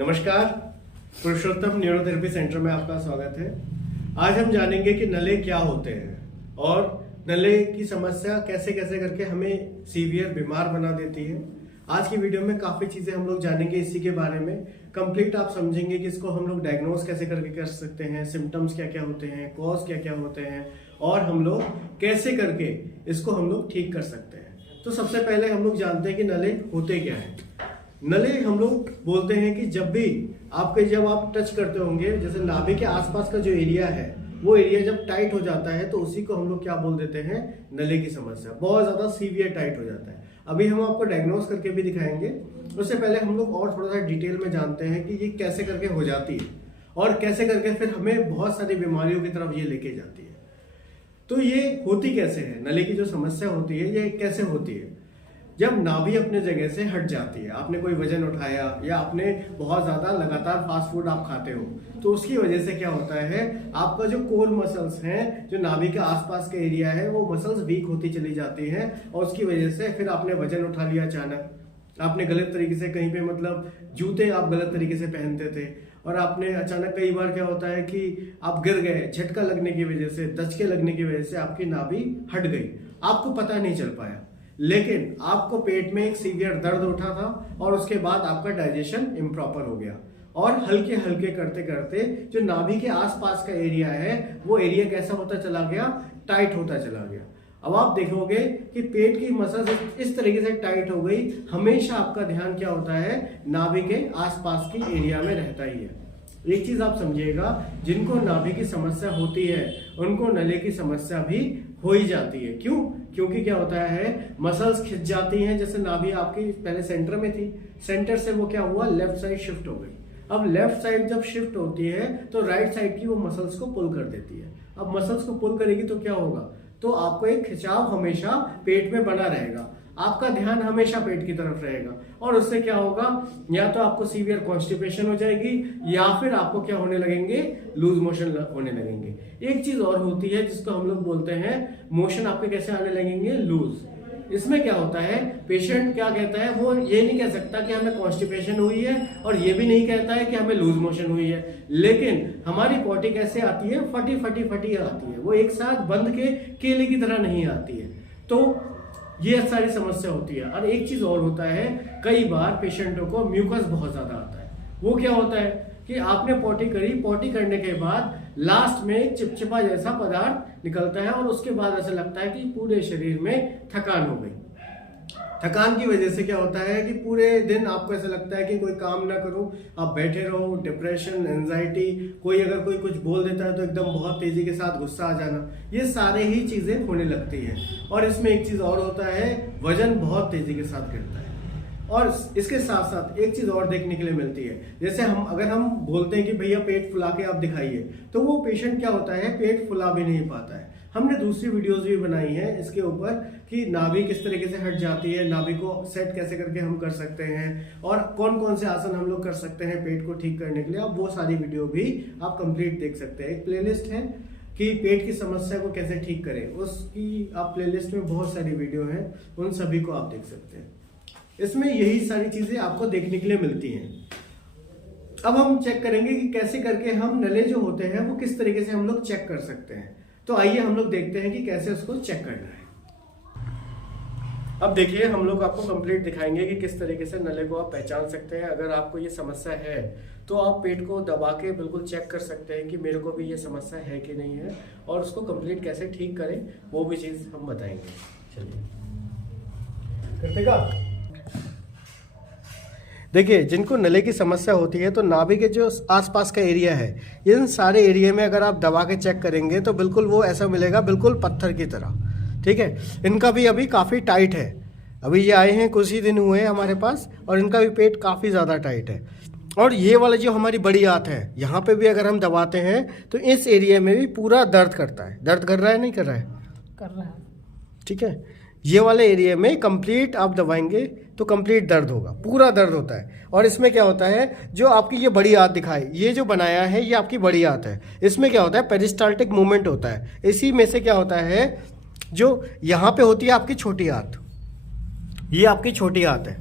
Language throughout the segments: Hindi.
नमस्कार, पुरुषोत्तम न्यूरोथेरेपी सेंटर में आपका स्वागत है। आज हम जानेंगे कि नले क्या होते हैं और नले की समस्या कैसे कैसे करके हमें सीवियर बीमार बना देती है। आज की वीडियो में काफी चीजें हम लोग जानेंगे इसी के बारे में। कंप्लीट आप समझेंगे कि इसको हम लोग डायग्नोज कैसे करके कर सकते हैं, सिम्टम्स क्या क्या होते हैं, कॉज क्या क्या होते हैं और हम लोग कैसे करके इसको हम लोग ठीक कर सकते हैं। तो सबसे पहले हम लोग जानते हैं कि नले होते क्या है। नले हम लोग बोलते हैं कि जब आप टच करते होंगे, जैसे नाभि के आसपास का जो एरिया है वो एरिया जब टाइट हो जाता है तो उसी को हम लोग क्या बोल देते हैं, नले की समस्या। बहुत ज्यादा सीवियर टाइट हो जाता है। अभी हम आपको डायग्नोस करके भी दिखाएंगे। उससे पहले हम लोग और थोड़ा सा डिटेल में जानते हैं कि ये कैसे करके हो जाती है और कैसे करके फिर हमें बहुत सारी बीमारियों की तरफ ये लेके जाती है। तो ये होती कैसे है, नले की जो समस्या होती है ये कैसे होती है। जब नाभि अपने जगह से हट जाती है, आपने कोई वजन उठाया या आपने बहुत ज्यादा लगातार फास्ट फूड आप खाते हो, तो उसकी वजह से क्या होता है, आपका जो कोर मसल्स हैं, जो नाभि के आसपास का एरिया है, वो मसल्स वीक होती चली जाती हैं और उसकी वजह से फिर आपने वजन उठा लिया अचानक, आपने गलत तरीके से कहीं पे मतलब जूते आप गलत तरीके से पहनते थे और आपने अचानक कई बार क्या होता है कि आप गिर गए, झटका लगने की वजह से, दचके लगने की वजह से आपकी नाभि हट गई, आपको पता नहीं चल पाया, लेकिन आपको पेट में एक सीवियर दर्द उठा था और उसके बाद आपका डाइजेशन इम्प्रॉपर हो गया और हल्के हल्के करते करते जो नाभि के आसपास का एरिया है वो एरिया कैसा होता चला गया, टाइट होता चला गया। अब आप देखोगे कि पेट की मसल्स इस तरीके से टाइट हो गई, हमेशा आपका ध्यान क्या होता है, नाभि के आसपास की एरिया में रहता ही है। एक चीज आप समझिएगा, जिनको नाभि की समस्या होती है उनको नले की समस्या भी हो ही जाती है। क्यों? क्योंकि क्या होता है, मसल्स खिंच जाती हैं। जैसे नाभि आपकी पहले सेंटर में थी, सेंटर से वो क्या हुआ, लेफ्ट साइड शिफ्ट हो गई। अब लेफ्ट साइड जब शिफ्ट होती है तो राइट साइड की वो मसल्स को पुल कर देती है। अब मसल्स को पुल करेगी तो क्या होगा, तो आपको एक खिंचाव हमेशा पेट में बना रहेगा, आपका ध्यान हमेशा पेट की तरफ रहेगा और उससे क्या होगा, या तो आपको सीवियर कॉन्स्टिपेशन हो जाएगी या फिर आपको क्या होने लगेंगे, लूज मोशन होने लगेंगे। एक चीज और होती है जिसको हम लोग बोलते हैं, मोशन आपके कैसे आने लगेंगे, लूज। इसमें क्या होता है, पेशेंट क्या कहता है, वो ये नहीं कह सकता कि हमें कॉन्स्टिपेशन हुई है और ये भी नहीं कहता है कि हमें लूज मोशन हुई है, लेकिन हमारी पॉटी कैसे आती है, फटी फटी फटी आती है, वो एक साथ बंद के केले की तरह नहीं आती है। तो ये सारी समस्या होती है। और एक चीज और होता है, कई बार पेशेंटों को म्यूकस बहुत ज्यादा आता है। वो क्या होता है कि आपने पॉटी करी, पॉटी करने के बाद लास्ट में चिपचिपा जैसा पदार्थ निकलता है और उसके बाद ऐसा लगता है कि पूरे शरीर में थकान हो गई। थकान की वजह से क्या होता है कि पूरे दिन आपको ऐसा लगता है कि कोई काम ना करो, आप बैठे रहो, डिप्रेशन, एंजाइटी, कोई अगर कोई कुछ बोल देता है तो एकदम बहुत तेजी के साथ गुस्सा आ जाना, ये सारे ही चीजें होने लगती है। और इसमें एक चीज और होता है, वजन बहुत तेजी के साथ गिरता है। और इसके साथ साथ एक चीज और देखने के लिए मिलती है, जैसे अगर हम बोलते हैं कि भैया पेट फुला के आप दिखाइए, तो वो पेशेंट क्या होता है, पेट फुला भी नहीं पाता है। हमने दूसरी वीडियोस भी बनाई हैं इसके ऊपर कि नाभि किस तरीके से हट जाती है, नाभि को सेट कैसे करके हम कर सकते हैं और कौन कौन से आसन हम लोग कर सकते हैं पेट को ठीक करने के लिए। आप वो सारी वीडियो भी आप कंप्लीट देख सकते हैं। एक प्लेलिस्ट है कि पेट की समस्या को कैसे ठीक करें, उसकी आप प्लेलिस्ट में बहुत सारी वीडियो हैं, उन सभी को आप देख सकते हैं। इसमें यही सारी चीजें आपको देखने के लिए मिलती हैं। अब हम चेक करेंगे कि कैसे करके हम नले जो होते हैं वो किस तरीके से हम लोग चेक कर सकते हैं। तो आइए हम लोग देखते हैं कि कैसे उसको चेक करना है। अब देखिए, हम लोग आपको कंप्लीट दिखाएंगे कि किस तरीके से नले को आप पहचान सकते हैं। अगर आपको ये समस्या है तो आप पेट को दबा के बिल्कुल चेक कर सकते हैं कि मेरे को भी ये समस्या है कि नहीं है, और उसको कंप्लीट कैसे ठीक करें वो भी चीज हम बताएंगे। चलिए करते का। देखिए, जिनको नले की समस्या होती है तो नाभि के जो आसपास का एरिया है, इन सारे एरिया में अगर आप दबा के चेक करेंगे तो बिल्कुल वो ऐसा मिलेगा, बिल्कुल पत्थर की तरह। ठीक है, इनका भी अभी काफ़ी टाइट है। अभी ये आए हैं, कुछ ही दिन हुए हैं हमारे पास, और इनका भी पेट काफ़ी ज़्यादा टाइट है। और ये वाला जो हमारी बड़ी आंत है, यहाँ पे भी अगर हम दबाते हैं तो इस एरिया में भी पूरा दर्द करता है। दर्द कर रहा है, नहीं कर रहा है? कर रहा है। ठीक है, ये वाले एरिया में कंप्लीट आप दबाएंगे तो कंप्लीट दर्द होगा, पूरा दर्द होता है। और इसमें क्या होता है, जो आपकी ये बड़ी आंत दिखाई, ये जो बनाया है ये आपकी बड़ी आंत है। इसमें क्या होता है, पेरिस्टाल्टिक मूवमेंट होता है। इसी में से क्या होता है, जो यहाँ पे होती है आपकी छोटी आंत, ये आपकी छोटी आंत है,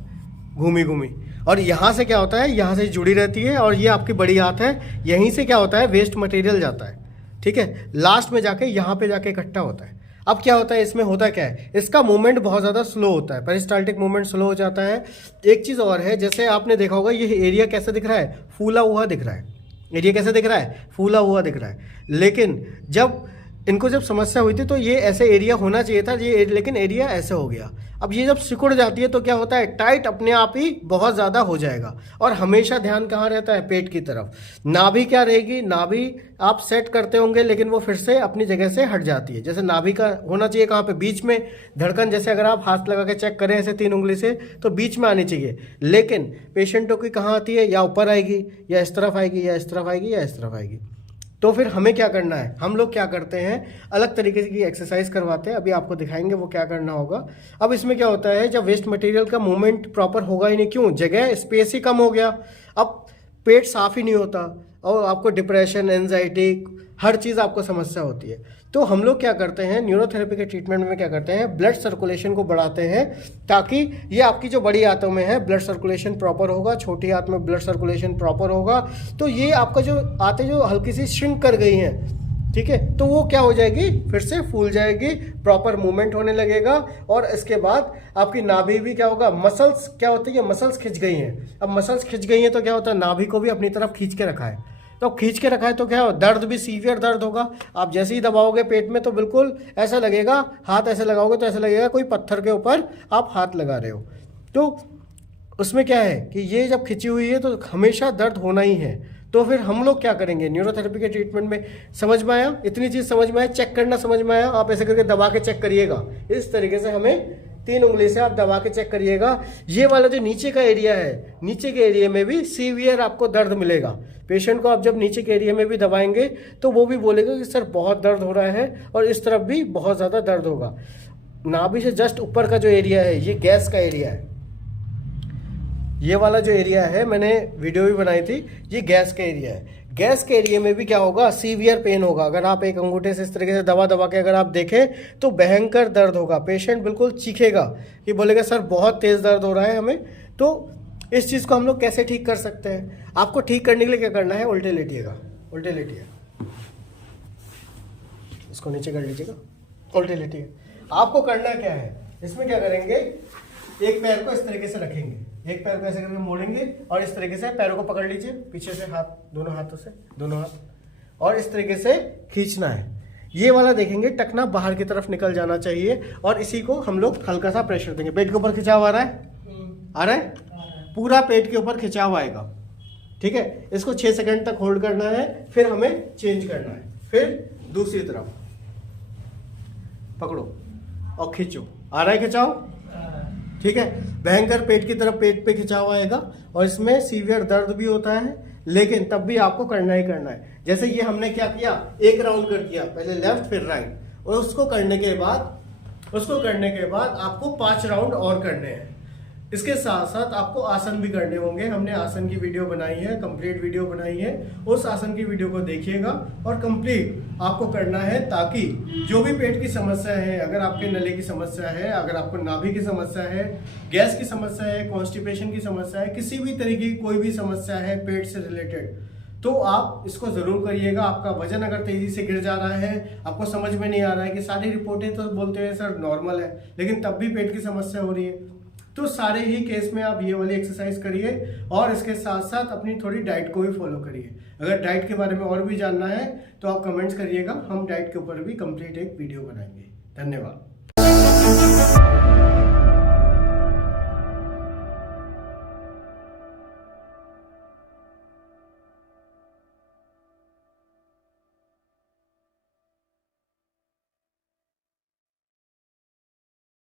घूमी घूमी, और यहाँ से क्या होता है, यहाँ से जुड़ी रहती है और ये आपकी बड़ी हाथ है, यहीं से क्या होता है वेस्ट मटेरियल जाता है, ठीक है, लास्ट में जाके यहाँ पे जाके इकट्ठा होता है। अब क्या होता है इसमें, होता क्या है, इसका मूवमेंट बहुत ज़्यादा स्लो होता है, पेरिस्टाल्टिक मूवमेंट स्लो हो जाता है। एक चीज़ और है, जैसे आपने देखा होगा ये एरिया कैसे दिख रहा है, फूला हुआ दिख रहा है, एरिया कैसे दिख रहा है, फूला हुआ दिख रहा है। लेकिन जब इनको जब समस्या हुई थी तो ये ऐसे एरिया होना चाहिए था, ये लेकिन एरिया ऐसे हो गया। अब ये जब सिकुड़ जाती है तो क्या होता है, टाइट अपने आप ही बहुत ज़्यादा हो जाएगा। और हमेशा ध्यान कहाँ रहता है, पेट की तरफ। नाभि क्या रहेगी, नाभि आप सेट करते होंगे लेकिन वो फिर से अपनी जगह से हट जाती है। जैसे नाभि का होना चाहिए कहाँ पे, बीच में धड़कन, जैसे अगर आप हाथ लगा के चेक करें ऐसे 3 उंगली से तो बीच में आनी चाहिए, लेकिन पेशेंटों की कहाँ आती है, या ऊपर आएगी या इस तरफ आएगी या इस तरफ आएगी या इस तरफ आएगी। तो फिर हमें क्या करना है, हम लोग क्या करते हैं, अलग तरीके की एक्सरसाइज करवाते हैं, अभी आपको दिखाएंगे वो क्या करना होगा। अब इसमें क्या होता है, जब वेस्ट मटेरियल का मूवमेंट प्रॉपर होगा ही नहीं, क्यों, जगह स्पेस ही कम हो गया, अब पेट साफ ही नहीं होता और आपको डिप्रेशन, एंजाइटी, हर चीज़ आपको समस्या होती है। तो हम लोग क्या करते हैं, न्यूरोथेरेपी के ट्रीटमेंट में क्या करते हैं, ब्लड सर्कुलेशन को बढ़ाते हैं, ताकि ये आपकी जो बड़ी हाथों में है ब्लड सर्कुलेशन प्रॉपर होगा, छोटी हाथ में ब्लड सर्कुलेशन प्रॉपर होगा, तो ये आपका जो आते जो हल्की सी श्रिंक कर गई हैं, ठीक है, तो वो क्या हो जाएगी, फिर से फूल जाएगी, प्रॉपर मूवमेंट होने लगेगा। और इसके बाद आपकी नाभि भी क्या होगा, मसल्स क्या होती है, मसल्स खिंच गई हैं। अब मसल्स खिंच गई हैं तो क्या होता है, नाभि को भी अपनी तरफ खींच के रखा है, तो खींच के रखा है तो क्या हो, दर्द भी सीवियर दर्द होगा। आप जैसे ही दबाओगे पेट में तो बिल्कुल ऐसा लगेगा, हाथ ऐसे लगाओगे तो ऐसा लगेगा कोई पत्थर के ऊपर आप हाथ लगा रहे हो। तो उसमें क्या है कि ये जब खिंची हुई है तो हमेशा दर्द होना ही है। तो फिर हम लोग क्या करेंगे, न्यूरोथेरेपी के ट्रीटमेंट में, समझ में आया, इतनी चीज़ समझ में आया, चेक करना समझ में आया, आप ऐसे करके दबा के चेक करिएगा, इस तरीके से हमें 3 उंगली से आप दबा के चेक करिएगा। ये वाला जो नीचे का एरिया है, नीचे के एरिया में भी सीवियर आपको दर्द मिलेगा। पेशेंट को आप जब नीचे के एरिया में भी दबाएंगे तो वो भी बोलेगा कि सर बहुत दर्द हो रहा है, और इस तरफ भी बहुत ज़्यादा दर्द होगा। नाभि से जस्ट ऊपर का जो एरिया है ये गैस का एरिया है, ये वाला जो एरिया है मैंने वीडियो भी बनाई थी, ये गैस का एरिया है। गैस के एरिया में भी क्या होगा, सीवियर पेन होगा। अगर आप एक अंगूठे से इस तरीके से दबा दबा के अगर आप देखें तो भयंकर दर्द होगा, पेशेंट बिल्कुल चीखेगा कि बोलेगा सर बहुत तेज़ दर्द हो रहा है हमें। तो इस चीज़ को हम लोग कैसे ठीक कर सकते हैं, आपको ठीक करने के लिए क्या करना है, उल्टे लेटिएगा, उल्टे लेटिए, इसको नीचे कर लीजिएगा, उल्टे लेटिए। आपको करना क्या है, इसमें क्या करेंगे, एक पैर को इस तरीके से रखेंगे, एक पैर को ऐसे करके मोड़ेंगे और इस तरीके से पैरों को पकड़ लीजिए पीछे से, हाथ दोनों हाथों से, दोनों हाथ, और इस तरीके से खींचना है। ये वाला देखेंगे टखना बाहर की तरफ निकल जाना चाहिए, और इसी को हम लोग हल्का सा प्रेशर देंगे। पेट के ऊपर खिंचाव आ रहा है, आ रहा है, पूरा पेट के ऊपर खिंचाव आएगा, ठीक है। इसको 6 सेकंड तक होल्ड करना है, फिर हमें चेंज करना है, फिर दूसरी तरफ पकड़ो और खींचो, आ रहा है खिंचाव, ठीक है। भयंकर पेट की तरफ पेट पे खिंचाव आएगा, और इसमें सीवियर दर्द भी होता है, लेकिन तब भी आपको करना ही करना है। जैसे ये हमने क्या किया, एक राउंड कर दिया, पहले लेफ्ट फिर राइट, और उसको करने के बाद आपको 5 राउंड और करने हैं। इसके साथ साथ आपको आसन भी करने होंगे, हमने आसन की वीडियो बनाई है, कंप्लीट वीडियो बनाई है, उस आसन की वीडियो को देखिएगा और कंप्लीट आपको करना है, ताकि जो भी पेट की समस्या है, अगर आपके नले की समस्या है, अगर आपको नाभि की समस्या है, गैस की समस्या है, कॉन्स्टिपेशन की समस्या है, किसी भी तरीके की कोई भी समस्या है पेट से रिलेटेड, तो आप इसको जरूर करिएगा। आपका वजन अगर तेजी से गिर जा रहा है, आपको समझ में नहीं आ रहा है कि सारी रिपोर्टें तो बोलते हैं सर नॉर्मल है, लेकिन तब भी पेट की समस्या हो रही है, तो सारे ही केस में आप ये वाली एक्सरसाइज करिए, और इसके साथ साथ अपनी थोड़ी डाइट को भी फॉलो करिए। अगर डाइट के बारे में और भी जानना है तो आप कमेंट्स करिएगा, हम डाइट के ऊपर भी कंप्लीट एक वीडियो बनाएंगे। धन्यवाद।